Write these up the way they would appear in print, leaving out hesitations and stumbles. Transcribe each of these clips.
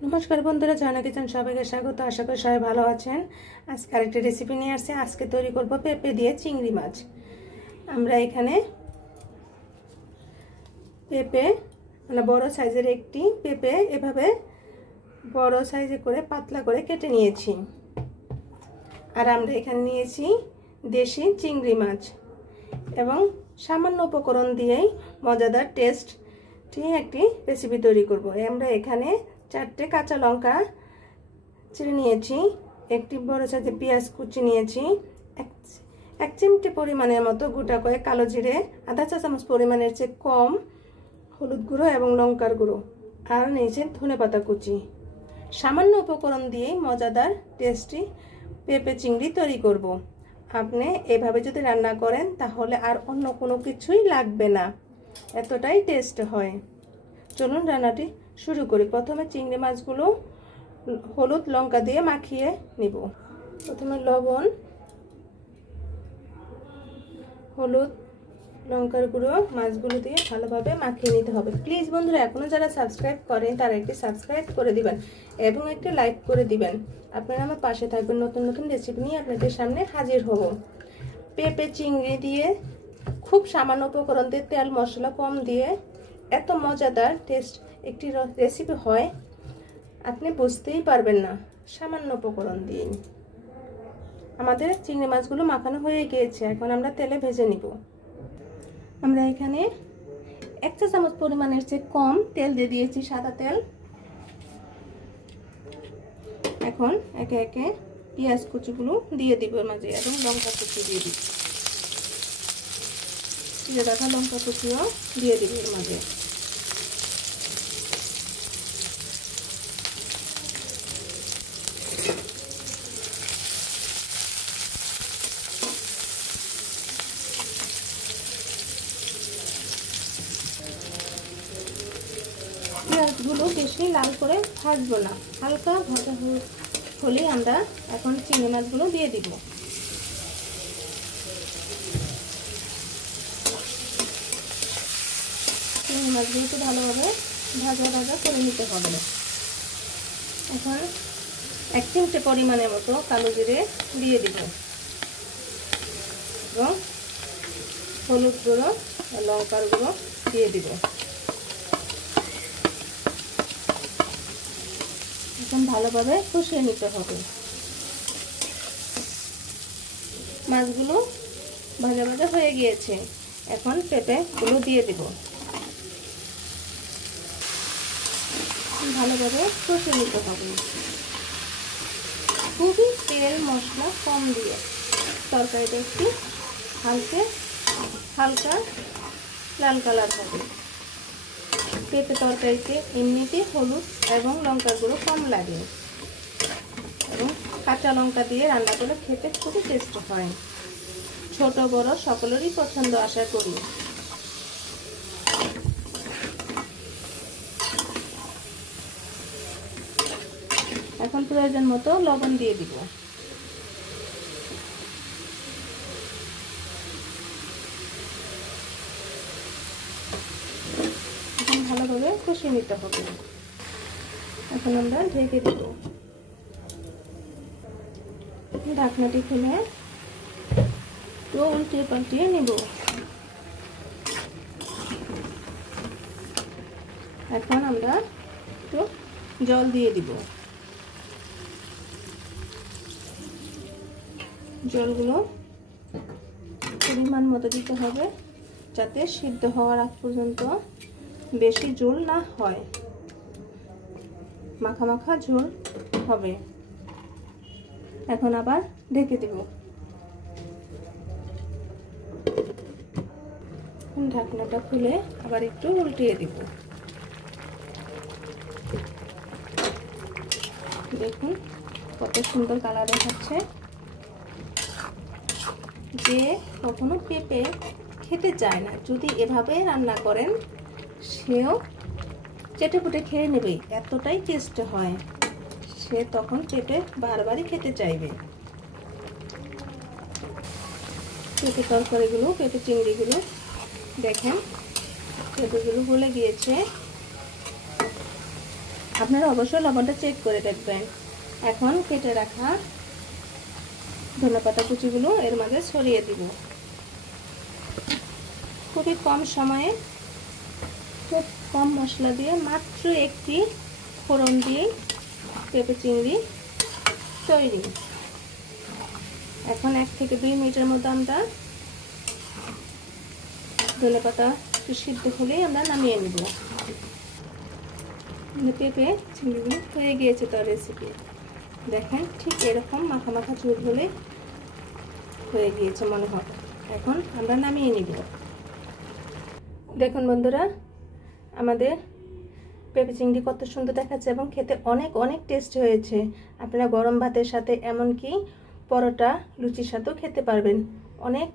नमस्कार बंधुरा जाना किचन सबाइके स्वागत। आशा करी सबाई भालो आछेन। आजके आरेकटा रेसिपि निये आसछि। आजके तैरि करब पेঁপে दिये चिंगड़ी माछ। आमरा एखाने पेঁপে মানে বড় সাইজের একটি পেঁপে এভাবে বড় সাইজে করে পাতলা করে কেটে নিয়েছি। আর আমরা এখানে নিয়েছি দেশি চিংড়ি মাছ এবং সামান্য উপকরণ দিয়েই মজাদার টেস্টি একটি রেসিপি তৈরি করব। আমরা এখানে 4টে কাঁচা লঙ্কা চিড়ে নিয়েছি, একটি বড় সাইজের পেঁয়াজ কুচি নিয়েছি, এক চিমটি পরিমাণের মতো গোটা কয়েক কালো জিরে, আধা চা চামচ পরিমাণের চেয়ে কম হলুদ গুঁড়ো এবং লঙ্কার গুঁড়ো, আর নিয়েছি ধনেপাতা কুচি। সামান্য উপকরণ দিয়ে মজাদার টেস্টি পেঁপে চিংড়ি তৈরি করব। আপনি এভাবে যদি রান্না করেন তাহলে আর অন্য কোনো কিছুই লাগবে না, এতটাই টেস্ট হয়। চলুন রান্নাটি শুরু করি। প্রথমে চিংড়ি মাছগুলো হলুদ লঙ্কা দিয়ে মাখিয়ে নিব। প্রথমে লবণ, হলুদ, লঙ্কার গুঁড়ো মাছগুলো দিয়ে ভালোভাবে মাখিয়ে নিতে হবে। প্লিজ বন্ধুরা, এখনো যারা সাবস্ক্রাইব করেন তারা একটি সাবস্ক্রাইব করে দিবেন এবং একটি লাইক করে দিবেন। আপনারা আমার পাশে থাকবেন, নতুন নতুন রেসিপি নিয়ে আপনাদের সামনে হাজির হব। পেঁপে চিংড়ি দিয়ে খুব সামান্য উপকরণ দিয়ে, তেল মশলা কম দিয়ে এত মজাদার টেস্ট একটি রেসিপি হয় আপনি বুঝতেই পারবেন না। সামান্য উপকরণ দিয়ে আমাদের চিংড়ি মাছগুলো মাখানো হয়ে গিয়েছে। এখন আমরা তেলে ভেজে নিব। আমরা এখানে 1 চা চামচ পরিমাণের চেয়ে কম তেল দিয়ে দিয়েছি, সাদা তেল। এখন একে একে পেঁয়াজ কুচিগুলো দিয়ে দিব মাঝে এবং লঙ্কা কুচি দিয়ে দিব, চিড়ে রাখা লঙ্কা কুচিও দিয়ে দিব এর মাঝে। পেঁয়াজগুলো বেশি লাল করে ভাজবো না, হালকা ভাজা হলেই আমরা এখন চিংড়ি মাছগুলো দিয়ে দিব। চিংড়ি মাছগুলো একটু ভালোভাবে ভাজা ভাজা করে নিতে হবে। এখন 1 চিমটে পরিমাণের মতো কালো জিরে দিয়ে দিব এবং হলুদ গুঁড়ো লঙ্কার গুঁড়ো দিয়ে দিব। এখন ভালোভাবে কষিয়ে নিতে হবে। মাছগুলো ভাজা ভাজা হয়ে গিয়েছে, এখন পেঁপেগুলো দিয়ে দিব। ভালোভাবে কষিয়ে নিতে হবে। খুবই তেল মশলা কম দিয়ে তরকারিটা একটু হালকা লাল কালার হবে। পেঁপে তরকারিতে এমনিতে হলুদ এবং লঙ্কার গুঁড়ো কম লাগে এবং কাঁচা লঙ্কা দিয়ে রান্না করে খেতে খুবই টেস্ট হয়। ছোট বড় সকলেরই পছন্দ আশা করি। এখন প্রয়োজন মতো লবণ দিয়ে দিব। ভালোভাবে কষিয়ে নিতে হবে। এখন আমরা ঢেকে দেব। ঢাকনাটি খুলে তো উল্টে পাল্টিয়ে নেব। এখন আমরা একটু জল দিয়ে দিব। জলগুলো পরিমাণ মতো দিতে হবে যাতে সিদ্ধ হওয়ার আগ পর্যন্ত বেশি ঝোল না হয়, মাখা মাখা ঝোল হবে। এখন আবার ঢেকে দেব। ঢাকনাটা খুলে আবার একটু উল্টিয়ে দিব। দেখুন কত সুন্দর কালার দেখাচ্ছে। যে কখনো পেঁপে খেতে চায় না, যদি এভাবে রান্না করেন সেও চেটেপুটে খেয়ে নেবে, এতটাই টেস্ট হয়। সে তখন পেঁপে বারবারই খেতে চাইবে। পেঁপে তরকারিগুলো, পেঁপে চিংড়িগুলো দেখেন পেঁপেগুলো গলে গিয়েছে। আপনারা অবশ্যই লবণটা চেক করে দেখবেন। এখন কেটে রাখা ধনেপাতা কুচিগুলো এর মাঝে ছড়িয়ে দিব। খুবই কম সময়ে খুব কম মশলা দিয়ে মাত্র একটি ফোড়ন দিয়ে পেঁপে চিংড়ি তৈরি। এখন 1 থেকে 2 মিনিটের মতো আমরা ধনেপাতা একটু সিদ্ধ হলেই আমরা নামিয়ে নেব। পেঁপে চিংড়িগুলো হয়ে গিয়েছে তার রেসিপি। দেখেন ঠিক এরকম মাখা মাখা চুল হলে হয়ে গিয়েছে মনে হয়। এখন আমরা নামিয়ে নিব। দেখুন বন্ধুরা, আমাদের পেঁপে চিংড়ি কত সুন্দর দেখাচ্ছে এবং খেতে অনেক অনেক টেস্ট হয়েছে। আপনারা গরম ভাতের সাথে এমনকি পরোটা লুচির সাথেও খেতে পারবেন। অনেক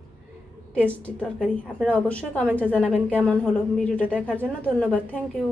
টেস্টি তরকারি। আপনারা অবশ্যই কমেন্টে জানাবেন কেমন হলো। ভিডিওটা দেখার জন্য ধন্যবাদ। Thank you.